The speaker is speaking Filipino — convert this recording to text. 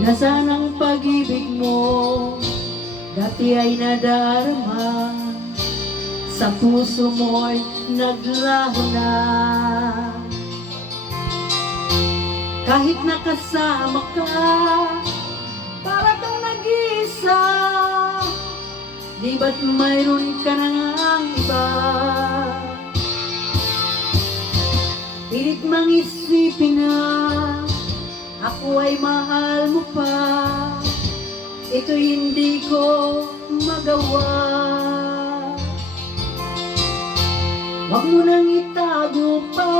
Nasaan ang pag-ibig mo? Dati ay nadarama, sa puso mo'y naglaho na. Kahit nakasama ka, para kang nag-iisa. Di ba't mayroon ka na ngang iba? Pilit mang isipin na ako ay mahal mo pa. Ito'y hindi ko magawa. Huwag mo nang itago pa